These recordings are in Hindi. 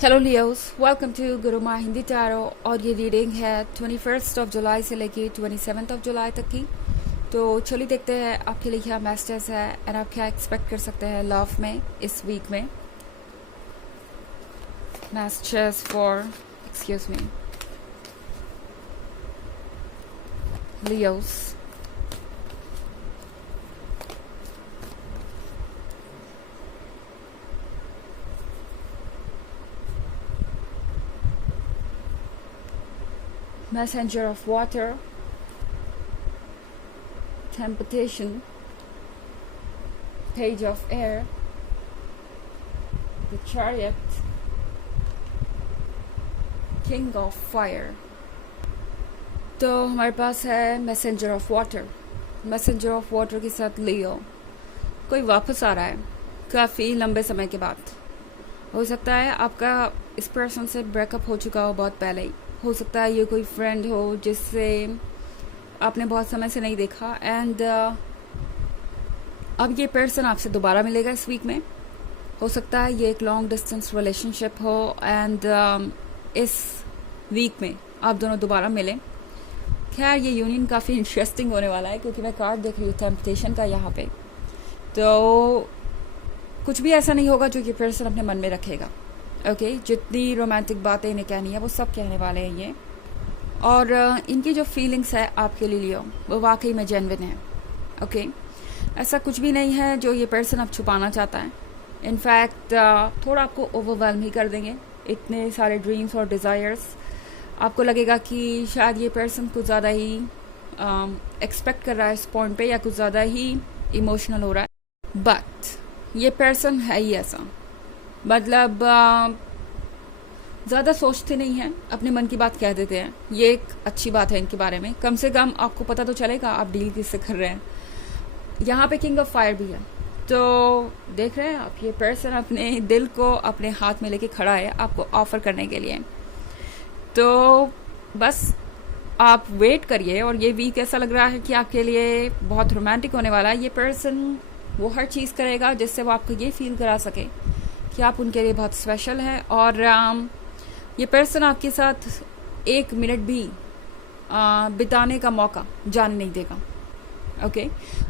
Hello Leos, welcome to Guruma Hindi tarot. और ये रीडिंग है 21 जुलाई से लेके 27 जुलाई तक की। तो चलिए देखते हैं आपके लिए क्या मैसेजेस है और आप क्या एक्सपेक्ट कर सकते हैं लव में इस वीक में। Messages for excuse me Leos. Messenger of water, temptation, page of air, the chariot, king of fire। तो हमारे पास है messenger of water. Messenger of water के साथ लियो। कोई वापस आ रहा है काफ़ी लंबे समय के बाद। हो सकता है आपका इस पर्सन से ब्रेकअप हो चुका हो बहुत पहले ही। हो सकता है ये कोई फ्रेंड हो जिससे आपने बहुत समय से नहीं देखा एंड अब ये पर्सन आपसे दोबारा मिलेगा इस वीक में। हो सकता है ये एक लॉन्ग डिस्टेंस रिलेशनशिप हो एंड इस वीक में आप दोनों दोबारा मिलें। खैर ये यूनियन काफ़ी इंटरेस्टिंग होने वाला है क्योंकि मैं कार्ड देख रही हूँ टेम्पटेशन का यहाँ पे। तो कुछ भी ऐसा नहीं होगा जो ये पर्सन अपने मन में रखेगा। ओके, जितनी रोमांटिक बातें इन्हें कहनी है वो सब कहने वाले हैं ये। और इनकी जो फीलिंग्स है आपके लिए लियो वो वाकई में जेन्युइन है। ओके, ऐसा कुछ भी नहीं है जो ये पर्सन अब छुपाना चाहता है। इनफैक्ट थोड़ा आपको ओवरवेल्म ही कर देंगे इतने सारे ड्रीम्स और डिज़ायर्स। आपको लगेगा कि शायद ये पर्सन कुछ ज़्यादा ही एक्सपेक्ट कर रहा है इस पॉइंट पे या कुछ ज़्यादा ही इमोशनल हो रहा है। बट ये पर्सन है ही ऐसा, मतलब ज़्यादा सोचते नहीं हैं, अपने मन की बात कह देते हैं। ये एक अच्छी बात है इनके बारे में। कम से कम आपको पता तो चलेगा आप डील किससे कर रहे हैं। यहाँ पे किंग ऑफ फायर भी है। तो देख रहे हैं आप, ये पर्सन अपने दिल को अपने हाथ में लेके खड़ा है आपको ऑफर करने के लिए। तो बस आप वेट करिए। और ये वीक ऐसा लग रहा है कि आपके लिए बहुत रोमांटिक होने वाला है। ये पर्सन वो हर चीज़ करेगा जिससे वो आपको ये फील करा सके कि आप उनके लिए बहुत स्पेशल है। और ये पर्सन आपके साथ एक मिनट भी बिताने का मौका जाने नहीं देगा। ओके,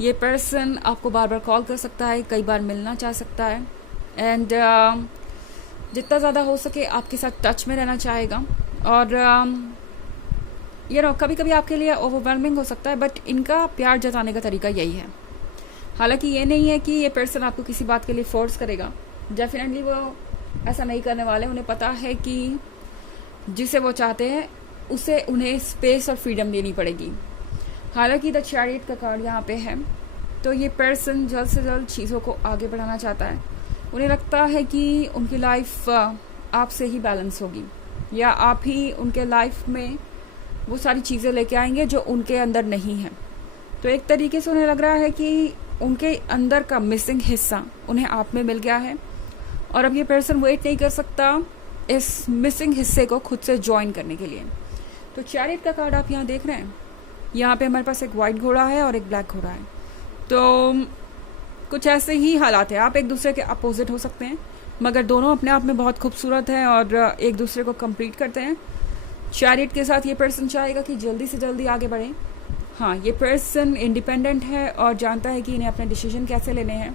ये पर्सन आपको बार बार कॉल कर सकता है, कई बार मिलना चाह सकता है एंड जितना ज़्यादा हो सके आपके साथ टच में रहना चाहेगा। और कभी कभी आपके लिए ओवरवेलमिंग हो सकता है, बट इनका प्यार जताने का तरीका यही है। हालांकि ये नहीं है कि ये पर्सन आपको किसी बात के लिए फोर्स करेगा। डेफिनेटली वो ऐसा नहीं करने वाले। उन्हें पता है कि जिसे वो चाहते हैं उसे उन्हें स्पेस और फ्रीडम देनी पड़ेगी। हालांकि द चैरियट का कार्ड यहाँ पे है, तो ये पर्सन जल्द से जल्द चीज़ों को आगे बढ़ाना चाहता है। उन्हें लगता है कि उनकी लाइफ आपसे ही बैलेंस होगी या आप ही उनके लाइफ में वो सारी चीज़ें लेके आएंगे जो उनके अंदर नहीं है। तो एक तरीके से उन्हें लग रहा है कि उनके अंदर का मिसिंग हिस्सा उन्हें आप में मिल गया है और अब ये पर्सन वेट नहीं कर सकता इस मिसिंग हिस्से को खुद से ज्वाइन करने के लिए। तो चैरियट का कार्ड आप यहाँ देख रहे हैं। यहाँ पे हमारे पास एक वाइट घोड़ा है और एक ब्लैक घोड़ा है। तो कुछ ऐसे ही हालात है। आप एक दूसरे के अपोजिट हो सकते हैं मगर दोनों अपने आप में बहुत खूबसूरत हैं और एक दूसरे को कंप्लीट करते हैं। चैरियट के साथ ये पर्सन चाहेगा कि जल्दी से जल्दी आगे बढ़े। हाँ, ये पर्सन इंडिपेंडेंट है और जानता है कि इन्हें अपने डिसीजन कैसे लेने हैं।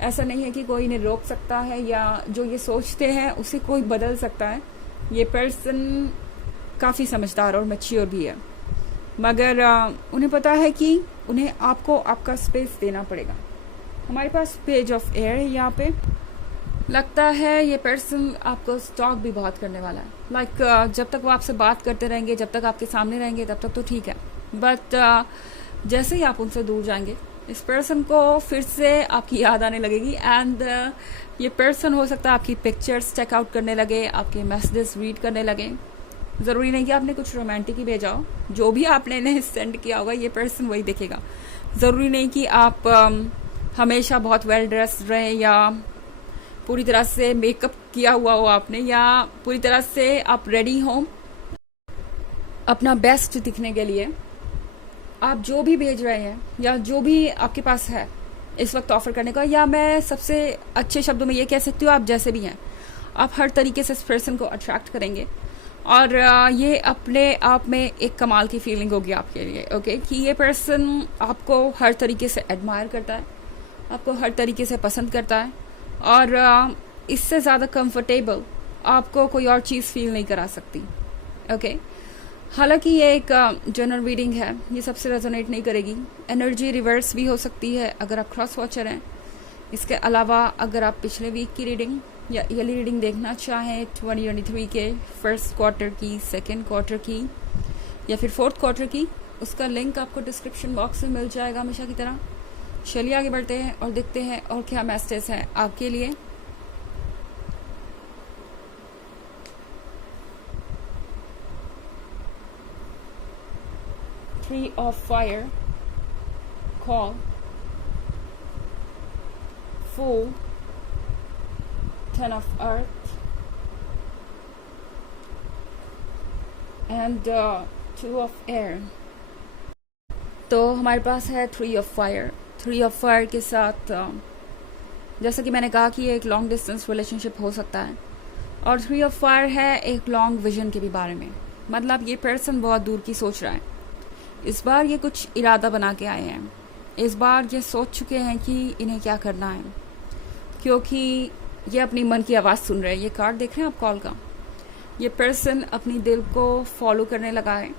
ऐसा नहीं है कि कोई इन्हें रोक सकता है या जो ये सोचते हैं उसे कोई बदल सकता है। ये पर्सन काफ़ी समझदार और मैच्योर भी है मगर उन्हें पता है कि उन्हें आपको आपका स्पेस देना पड़ेगा। हमारे पास पेज ऑफ एयर है यहाँ पे। लगता है ये पर्सन आपको स्टॉक भी बहुत करने वाला है। लाइक जब तक वो आपसे बात करते रहेंगे, जब तक आपके सामने रहेंगे तब तक तो ठीक है, बट जैसे ही आप उनसे दूर जाएंगे इस पर्सन को फिर से आपकी याद आने लगेगी एंड ये पर्सन हो सकता है आपकी पिक्चर्स चेकआउट करने लगे, आपके मैसेजेस रीड करने लगे। ज़रूरी नहीं कि आपने कुछ रोमांटिक ही भेजा हो, जो भी आपने इन्हें सेंड किया होगा ये पर्सन वही देखेगा। ज़रूरी नहीं कि आप हमेशा बहुत वेल ड्रेस्ड रहें या पूरी तरह से मेकअप किया हुआ हो आपने या पूरी तरह से आप रेडी हों अपना बेस्ट दिखने के लिए। आप जो भी भेज रहे हैं या जो भी आपके पास है इस वक्त ऑफर करने का, या मैं सबसे अच्छे शब्दों में ये कह सकती हूँ आप जैसे भी हैं आप हर तरीके से इस पर्सन को अट्रैक्ट करेंगे और ये अपने आप में एक कमाल की फीलिंग होगी आपके लिए, ओके, कि ये पर्सन आपको हर तरीके से एडमायर करता है, आपको हर तरीके से पसंद करता है और इससे ज़्यादा कंफर्टेबल आपको कोई और चीज़ फील नहीं करा सकती, ओके। हालांकि ये एक जनरल रीडिंग है, ये सबसे रेजोनेट नहीं करेगी। एनर्जी रिवर्स भी हो सकती है अगर आप क्रॉस वॉचर हैं। इसके अलावा अगर आप पिछले वीक की रीडिंग या ईयरली रीडिंग देखना चाहें 2023 के फर्स्ट क्वार्टर की, सेकेंड क्वार्टर की या फिर फोर्थ क्वार्टर की, उसका लिंक आपको डिस्क्रिप्शन बॉक्स में मिल जाएगा हमेशा की तरह। चलिए आगे बढ़ते हैं और देखते हैं और क्या मैसेज है आपके लिए। Tree of Fire, Call, Fool, Ten of Earth, and Two of Air। तो हमारे पास है Three of Fire। Three of Fire के साथ जैसा कि मैंने कहा कि ये एक लॉन्ग डिस्टेंस रिलेशनशिप हो सकता है और Three of Fire है एक लॉन्ग विजन के भी बारे में। मतलब ये पर्सन बहुत दूर की सोच रहा है। इस बार ये कुछ इरादा बना के आए हैं। इस बार ये सोच चुके हैं कि इन्हें क्या करना है, क्योंकि ये अपनी मन की आवाज़ सुन रहे हैं। ये कार्ड देख रहे हैं आप कॉल का, ये पर्सन अपनी दिल को फॉलो करने लगा है।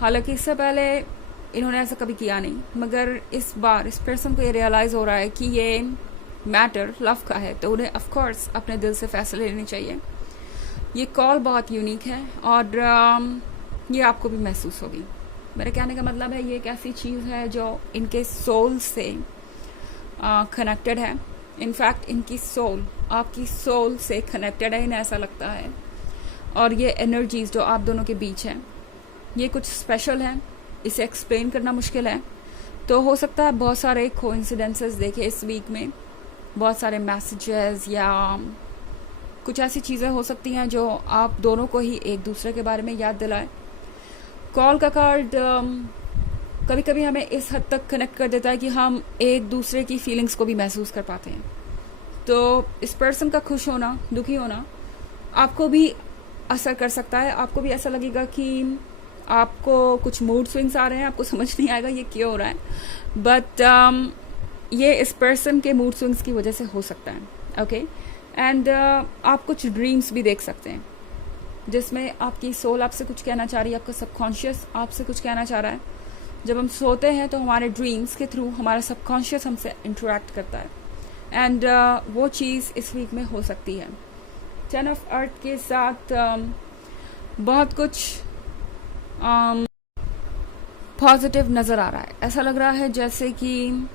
हालांकि इससे पहले इन्होंने ऐसा कभी किया नहीं, मगर इस बार इस पर्सन को ये रियलाइज़ हो रहा है कि ये मैटर लव का है, तो उन्हें ऑफ कोर्स अपने दिल से फैसले लेने चाहिए। ये कॉल बहुत यूनिक है और ये आपको भी महसूस होगी। मेरे कहने का मतलब है ये एक ऐसी चीज़ है जो इनके सोल से कनेक्टेड है। इनफैक्ट इनकी सोल आपकी सोल से कनेक्टेड है, इन्हें ऐसा लगता है। और ये एनर्जीज जो आप दोनों के बीच है ये कुछ स्पेशल है, इसे एक्सप्लेन करना मुश्किल है। तो हो सकता है बहुत सारे कोइंसिडेंसेस देखे इस वीक में, बहुत सारे मैसेजेस या कुछ ऐसी चीज़ें हो सकती हैं जो आप दोनों को ही एक दूसरे के बारे में याद दिलाए। कॉल का कार्ड कभी कभी हमें इस हद तक कनेक्ट कर देता है कि हम एक दूसरे की फीलिंग्स को भी महसूस कर पाते हैं। तो इस पर्सन का खुश होना, दुखी होना आपको भी असर कर सकता है। आपको भी ऐसा लगेगा कि आपको कुछ मूड स्विंग्स आ रहे हैं, आपको समझ नहीं आएगा ये क्यों हो रहा है, बट ये इस पर्सन के मूड स्विंग्स की वजह से हो सकता है, ओके। एंड आप कुछ ड्रीम्स भी देख सकते हैं जिसमें आपकी सोल आपसे कुछ कहना चाह रही है, आपका सबकॉन्शियस आपसे कुछ कहना चाह रहा है। जब हम सोते हैं तो हमारे ड्रीम्स के थ्रू हमारा सबकॉन्शियस हमसे इंटरेक्ट करता है एंड वो चीज़ इस वीक में हो सकती है। 10 ऑफ अर्थ के साथ बहुत कुछ पॉजिटिव नज़र आ रहा है। ऐसा लग रहा है जैसे कि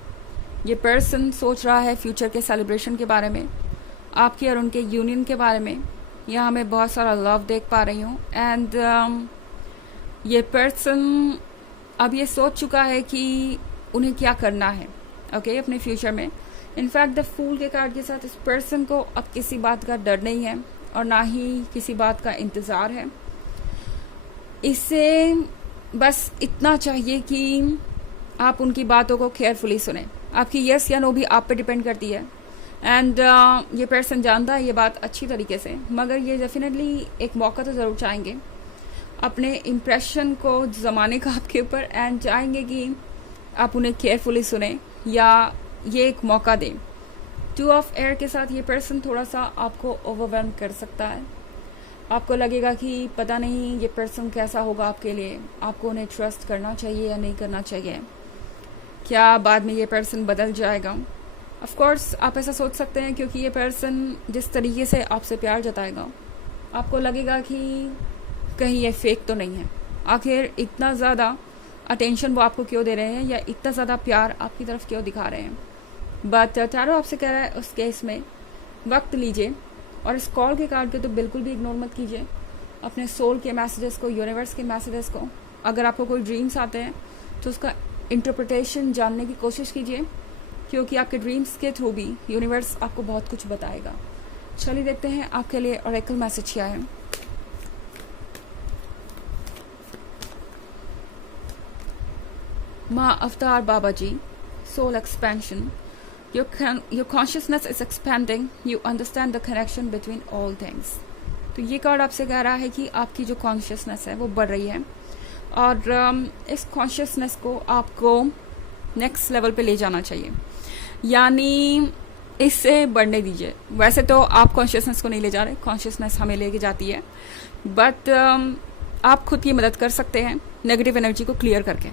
ये पर्सन सोच रहा है फ्यूचर के सेलिब्रेशन के बारे में, आपके और उनके यूनियन के बारे में। यहाँ मैं बहुत सारा लव देख पा रही हूँ एंड ये पर्सन अब ये सोच चुका है कि उन्हें क्या करना है, ओके, अपने फ्यूचर में। इनफैक्ट द फूल के कार्ड के साथ इस पर्सन को अब किसी बात का डर नहीं है और ना ही किसी बात का इंतज़ार है। इससे बस इतना चाहिए कि आप उनकी बातों को केयरफुली सुने। आपकी यस या नो भी आप पे डिपेंड करती है एंड ये पर्सन जानता है ये बात अच्छी तरीके से, मगर ये डेफिनेटली एक मौका तो ज़रूर चाहेंगे अपने इम्प्रेशन को जमाने का आपके ऊपर एंड चाहेंगे कि आप उन्हें केयरफुली सुने या ये एक मौका दें। 2 ऑफ एयर के साथ ये पर्सन थोड़ा सा आपको ओवरवेल्म कर सकता है। आपको लगेगा कि पता नहीं ये पर्सन कैसा होगा आपके लिए, आपको उन्हें ट्रस्ट करना चाहिए या नहीं करना चाहिए, क्या बाद में ये पर्सन बदल जाएगा। ऑफ कोर्स आप ऐसा सोच सकते हैं क्योंकि ये पर्सन जिस तरीके से आपसे प्यार जताएगा आपको लगेगा कि कहीं ये फेक तो नहीं है। आखिर इतना ज़्यादा अटेंशन वो आपको क्यों दे रहे हैं या इतना ज़्यादा प्यार आपकी तरफ क्यों दिखा रहे हैं। बट टैरो आपसे कह रहा है उस केस में वक्त लीजिए और इस कॉल के कार्ड को तो बिल्कुल भी इग्नोर मत कीजिए। अपने सोल के मैसेजेस को, यूनिवर्स के मैसेजेस को, अगर आपको कोई ड्रीम्स आते हैं तो उसका इंटरप्रिटेशन जानने की कोशिश कीजिए, क्योंकि आपके ड्रीम्स के थ्रू भी यूनिवर्स आपको बहुत कुछ बताएगा। चलिए देखते हैं आपके लिए ऑरेकल मैसेज क्या है। Maa Avatar Baba ji, soul expansion, your consciousness is expanding, you understand the connection between all things. तो ये कार्ड आपसे कह रहा है कि आपकी जो कॉन्शियसनेस है वो बढ़ रही है और इस कॉन्शियसनेस को आपको नेक्स्ट लेवल पे ले जाना चाहिए, यानी इससे बढ़ने दीजिए। वैसे तो आप कॉन्शियसनेस को नहीं ले जा रहे, कॉन्शियसनेस हमें लेके जाती है, बट आप खुद की मदद कर सकते हैं नेगेटिव एनर्जी को क्लियर करके।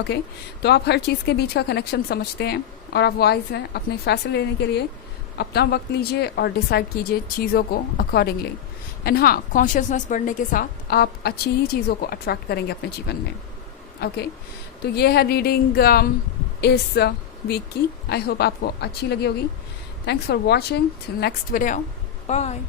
ओके तो आप हर चीज़ के बीच का कनेक्शन समझते हैं और आप वाइज हैं। अपने फैसले लेने के लिए अपना वक्त लीजिए और डिसाइड कीजिए चीज़ों को अकॉर्डिंगली। एंड हाँ, कॉन्शियसनेस बढ़ने के साथ आप अच्छी ही चीज़ों को अट्रैक्ट करेंगे अपने जीवन में। ओके तो ये है रीडिंग इस वीक की। आई होप आपको अच्छी लगी होगी। Thanks for watching. Till next video, bye.